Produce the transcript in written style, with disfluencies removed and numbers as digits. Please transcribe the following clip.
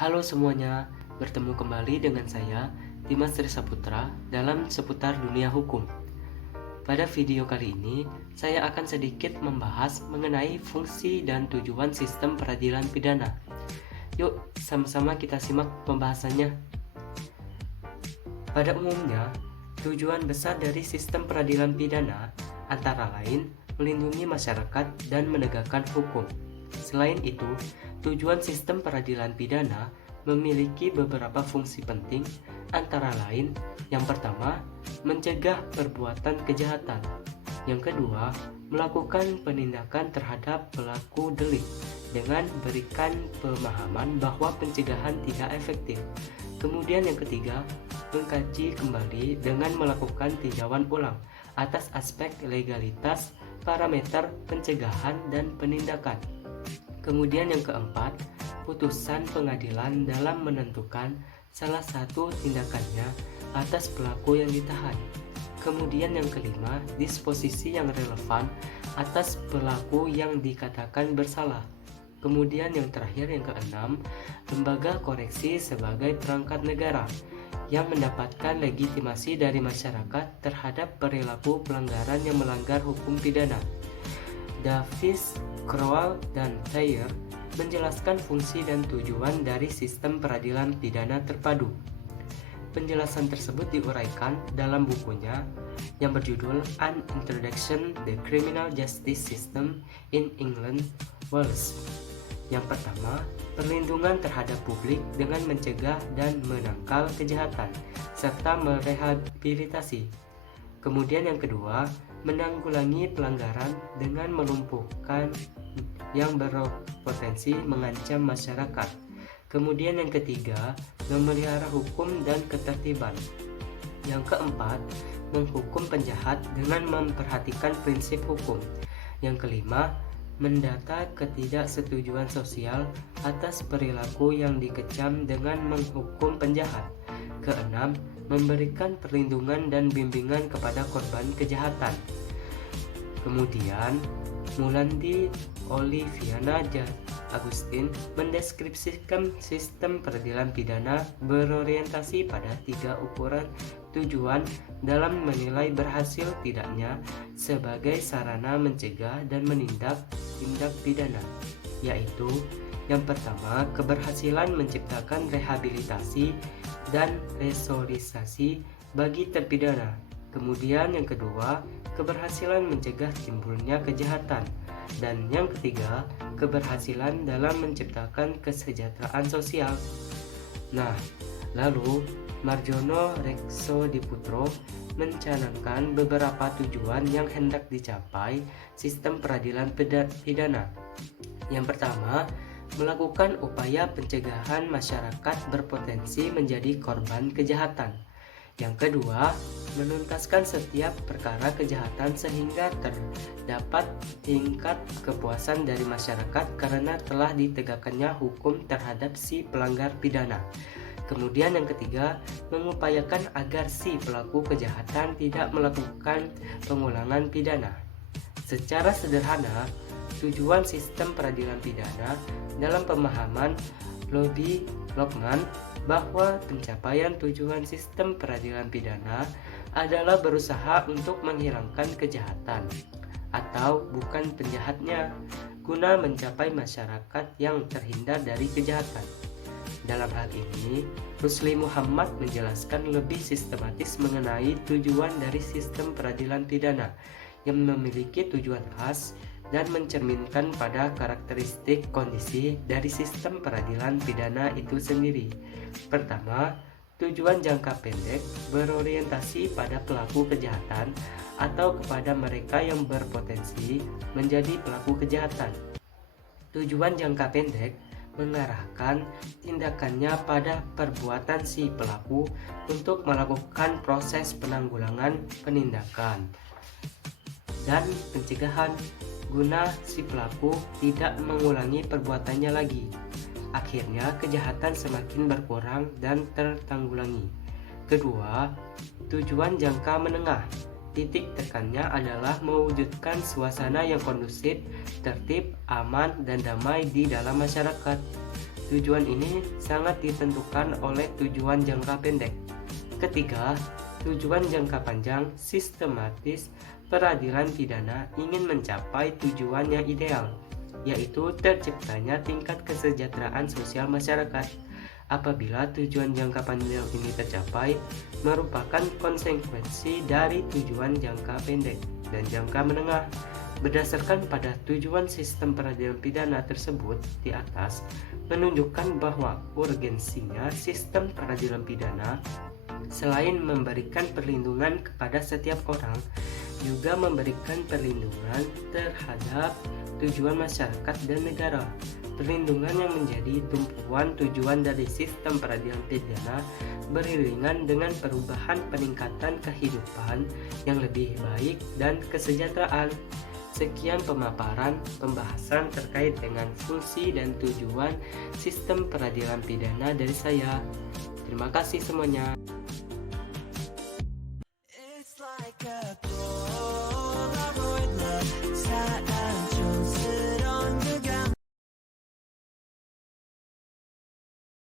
Halo semuanya, bertemu kembali dengan saya, Dimas Tri Saputra, dalam seputar dunia hukum. Pada video kali ini, saya akan sedikit membahas mengenai fungsi dan tujuan sistem peradilan pidana. Yuk, sama-sama kita simak pembahasannya. Pada umumnya, tujuan besar dari sistem peradilan pidana antara lain melindungi masyarakat dan menegakkan hukum. Selain itu, tujuan sistem peradilan pidana memiliki beberapa fungsi penting, antara lain, yang pertama, mencegah perbuatan kejahatan. Yang kedua, melakukan penindakan terhadap pelaku delik dengan berikan pemahaman bahwa pencegahan tidak efektif. Kemudian yang ketiga, mengkaji kembali dengan melakukan tinjauan ulang atas aspek legalitas, parameter pencegahan dan penindakan. Kemudian yang keempat, putusan pengadilan dalam menentukan salah satu tindakannya atas pelaku yang ditahan. Kemudian yang kelima, disposisi yang relevan atas pelaku yang dikatakan bersalah. Kemudian yang terakhir, yang keenam, lembaga koreksi sebagai perangkat negara yang mendapatkan legitimasi dari masyarakat terhadap perilaku pelanggaran yang melanggar hukum pidana. Davis, Crowell, dan Thayer menjelaskan fungsi dan tujuan dari sistem peradilan pidana terpadu. Penjelasan tersebut diuraikan dalam bukunya yang berjudul An Introduction to the Criminal Justice System in England, Wales. Yang pertama, perlindungan terhadap publik dengan mencegah dan menangkal kejahatan, serta merehabilitasi. Kemudian yang kedua, menanggulangi pelanggaran dengan melumpuhkan yang berpotensi mengancam masyarakat. Kemudian yang ketiga, memelihara hukum dan ketertiban. Yang keempat, menghukum penjahat dengan memperhatikan prinsip hukum. Yang kelima, mendata ketidaksetujuan sosial atas perilaku yang dikecam dengan menghukum penjahat. Keenam, memberikan perlindungan dan bimbingan kepada korban kejahatan. Kemudian, Mulandi Oliviana Agustin mendeskripsikan sistem peradilan pidana berorientasi pada 3 ukuran tujuan dalam menilai berhasil tidaknya sebagai sarana mencegah dan menindak tindak pidana, yaitu yang pertama, keberhasilan menciptakan rehabilitasi dan resorisasi bagi terpidana. Kemudian yang kedua, keberhasilan mencegah timbulnya kejahatan. Dan yang ketiga, keberhasilan dalam menciptakan kesejahteraan sosial. Nah, lalu Marjono Rekso Diputro mencanangkan beberapa tujuan yang hendak dicapai sistem peradilan pidana. Yang pertama, melakukan upaya pencegahan masyarakat berpotensi menjadi korban kejahatan. Yang kedua, menuntaskan setiap perkara kejahatan sehingga terdapat tingkat kepuasan dari masyarakat karena telah ditegakkannya hukum terhadap si pelanggar pidana. Kemudian yang ketiga, mengupayakan agar si pelaku kejahatan tidak melakukan pengulangan pidana. Secara sederhana, tujuan sistem peradilan pidana dalam pemahaman Lobby Lockman bahwa pencapaian tujuan sistem peradilan pidana adalah berusaha untuk menghilangkan kejahatan atau bukan penjahatnya guna mencapai masyarakat yang terhindar dari kejahatan. Dalam hal ini, Rusli Muhammad menjelaskan lebih sistematis mengenai tujuan dari sistem peradilan pidana yang memiliki tujuan khas dan mencerminkan pada karakteristik kondisi dari sistem peradilan pidana itu sendiri. Pertama, tujuan jangka pendek berorientasi pada pelaku kejahatan atau kepada mereka yang berpotensi menjadi pelaku kejahatan. Tujuan jangka pendek mengarahkan tindakannya pada perbuatan si pelaku untuk melakukan proses penanggulangan, penindakan, dan pencegahan guna si pelaku tidak mengulangi perbuatannya lagi. Akhirnya kejahatan semakin berkurang dan tertanggulangi. Kedua, tujuan jangka menengah. Titik tekannya adalah mewujudkan suasana yang kondusif, tertib, aman, dan damai di dalam masyarakat. Tujuan ini sangat ditentukan oleh tujuan jangka pendek. Ketiga, tujuan jangka panjang sistematis peradilan pidana ingin mencapai tujuan yang ideal, yaitu terciptanya tingkat kesejahteraan sosial masyarakat. Apabila tujuan jangka panjang ini tercapai, merupakan konsekuensi dari tujuan jangka pendek dan jangka menengah. Berdasarkan pada tujuan sistem peradilan pidana tersebut di atas, menunjukkan bahwa urgensinya sistem peradilan pidana selain memberikan perlindungan kepada setiap orang, juga memberikan perlindungan terhadap tujuan masyarakat dan negara. Perlindungan yang menjadi tumpuan tujuan dari sistem peradilan pidana beriringan dengan perubahan peningkatan kehidupan yang lebih baik dan kesejahteraan. Sekian pemaparan pembahasan terkait dengan fungsi dan tujuan sistem peradilan pidana dari saya. Terima kasih semuanya.